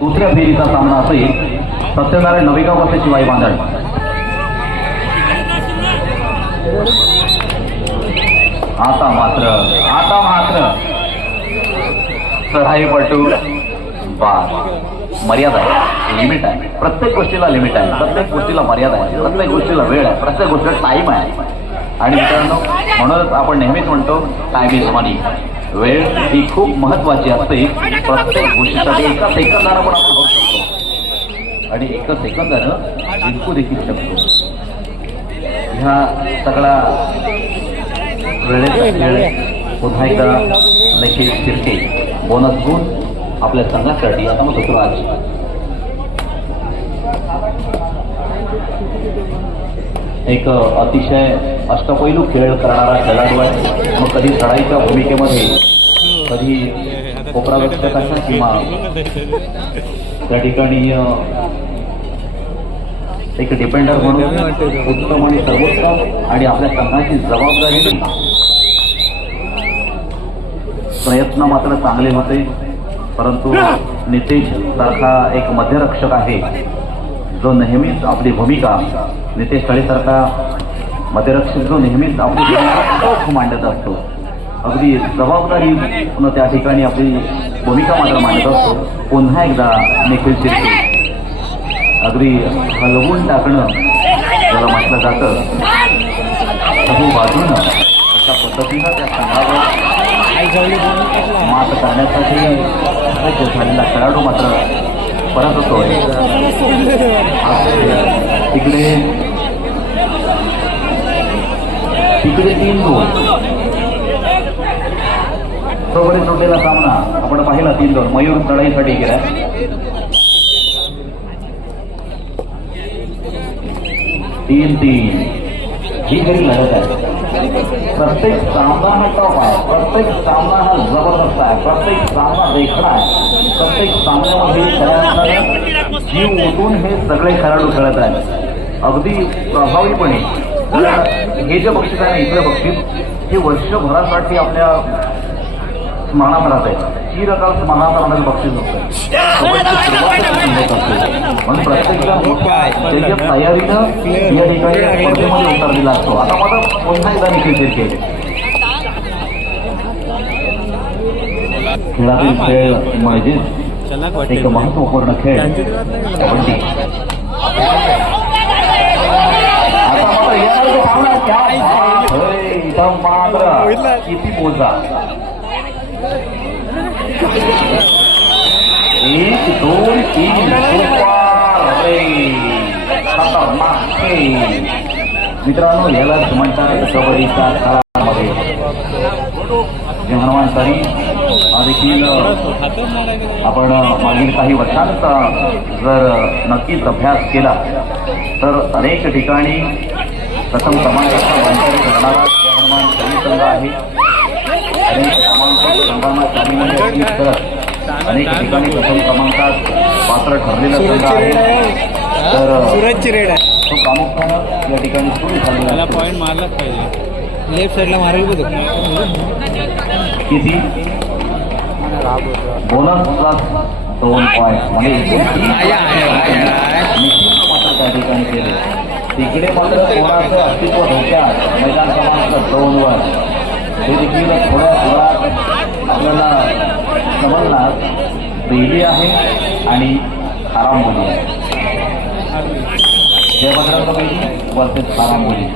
दुसऱ्या फेरीचा सामना असेल सत्यनारायण नवेगाव असे शिवाई बांधण आता मात्र आता मात्र. चढाईपटू बा मर्यादा आहे. लिमिट आहे. प्रत्येक गोष्टीला लिमिट आहे. प्रत्येक गोष्टीला मर्यादा आहे. प्रत्येक गोष्टीला वेळ आहे. प्रत्येक गोष्टीला टाईम आहे. आणि मित्रांनो म्हणूनच आपण नेहमीच म्हणतो टाईम इज मनी वेळ ही खूप महत्वाची असते. प्रत्येक गोष्टीसाठी एका सेकंदानं पण आपण बघू शकतो. आणि एका सेकंदानं जिंकू देखील शकतो. ह्या सगळा वेळेचा खेळ पुन्हा एकदा नशेष शिर्के. बोनस गुण आपल्या संघासाठी. आता मग ऋतुराज एक अतिशय अष्टपैलू खेळ करणारा खेळाडू आहे. मग कधी चढाईच्या भूमिकेमध्ये कधी कोपराव्यक्षकाच्या किंवा त्या ठिकाणी एक डिपेंडर म्हणून उत्तम आणि सर्वोत्तम आणि आपल्या संघाची जबाबदारी प्रयत्न मात्र चांगले होते. परंतु नितेश सारखा एक मध्यरक्षक आहे. जो नेहमीच आपली भूमिका नितेश सारखा मध्यरक्षक जो नेहमीच आपली भूमिका मांडत असतो. अगदी जबाबदारी त्या ठिकाणी आपली भूमिका मात्र मांडत असतो. पुन्हा एकदा निखिल शिर्के अगदी हलवून टाकणं ज्याला म्हटलं जातं. सगळी बाजूनं अशा पद्धतीनं त्या संघावर मात करण्यासाठी झालेला खेळाडू मात्र परत असतो तिकडे तिकडे तीन दोन. सोबत जोडलेला सामना. आपण पाहिला तीन दोन. मयूर लढाईसाठी गेलाय तीन तीन. ही घरी लढत आहे. प्रत्येक सामना हा टॉप आहे. प्रत्येक सामना हा जबरदस्त आहे. प्रत्येक सामना देखणा आहे. प्रत्येक सामन्यामध्ये खेळाडूंना जीव ओतून हे सगळे खेळाडू खेळत आहेत. अगदी प्रभावीपणे. हे जे बक्षीस आहे ना इथलं बक्षीस हे वर्षभरासाठी आपल्या स्मरणात आहे. चिरकाल स्मरणात राहणारं बक्षीस असतं. म्हणून प्रत्येक जण त्याच्या तयारीनं या ठिकाणी स्पर्धेमध्ये उतरलेला असतो. आता मला पुन्हा एकदा निखिल शिर्के खेळातील खेळ म्हणजेच एक महत्त्वपूर्ण खेळ. कबड्डी. आता है, मात्र किती मोजा एक दोन तीन सुपर अरे खतरनाक खेळ. मित्रांनो यालाच म्हणतात कबड्डीच्या खेळामध्ये जे हनुमान तरी हा देखील आपण मागील काही वर्षांचा जर नक्कीच अभ्यास केला तर अनेक ठिकाणी प्रथम क्रमांकाचा मानकरी करणारा हनुमान तरी संघ आहे. अनेक क्रमांक संघांना चालीमध्ये करत अनेक ठिकाणी प्रथम क्रमांकात पात्र ठरलेला संघ आहे. तर सूरजची रेड आहे. प्रामुख्यानं या ठिकाणी सुरू झालेला. पॉईंट मारलाच पाहिजे. लेफ्ट साईडला मारेल बघ. किती? बोनस प्लस दोन पॉईंट म्हणजे. निश्चित मात्र त्या ठिकाणी केले. तिकडे मात्र कोणाचं अस्तित्व धोक्यात मैदान क्रमांक दोन वर. हे देखील थोड्या थोडा आपल्याला समजणार बेली आहे आणि खारांबोली आहे. Kaya magkaroon kami warteg para.